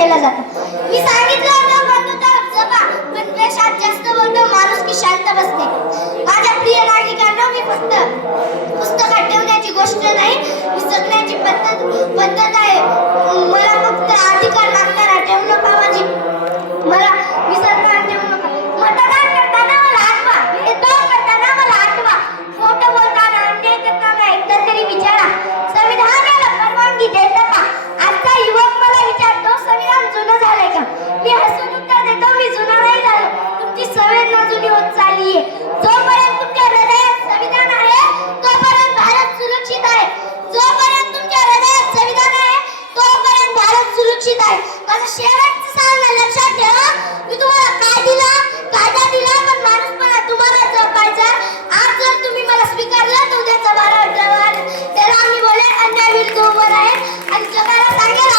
केलं जातं. मी सांगितलं होतं बंधुता जपा, पण द्वेषात जास्त बोलतो माणूस की शांत बसते. माझ्या प्रिय नागरिकांना मी फक्त पुस्तकात ठेवण्याची गोष्ट नाही, ही जगण्याची पद्धत आहे. मला फक्त अधिकार मागणारा ठेवू नका, माझी मला विसरणार ठेवू नका. मतदान करताना मला आठवा, भेदभाव करताना मला आठवा, खोटं बोलताना अन्याय करताना एकदा तरी विचारा. संविधानाला परवानगी देतं का? आजचा युवक मला विचारतो, संविधान जुनं झालंय का? मी हसून उत्तर देतो, मी जुना नाही झालो, तुमची संवेदना जुनी होत चाललीये. जोपर्यंत तुमच्या हृदयात संविधान आहे तोपर्यंत भारत सुरक्षित आहे. जोपर्यंत तुमच्या हृदयात संविधान आहे तोपर्यंत भारत सुरक्षित आहे. माझं शेवटचं सांगणं लक्षात ठेवा, मी तुम्हाला काय दिला? कायदा दिला, पण माणूसपणा तुम्हाला जपायचा. आज जर तुम्ही मला स्वीकारलं तर उद्याचा त्याला आम्ही बोले अन्याय विरुद्ध उभं राहील आणि जगाला सांगेल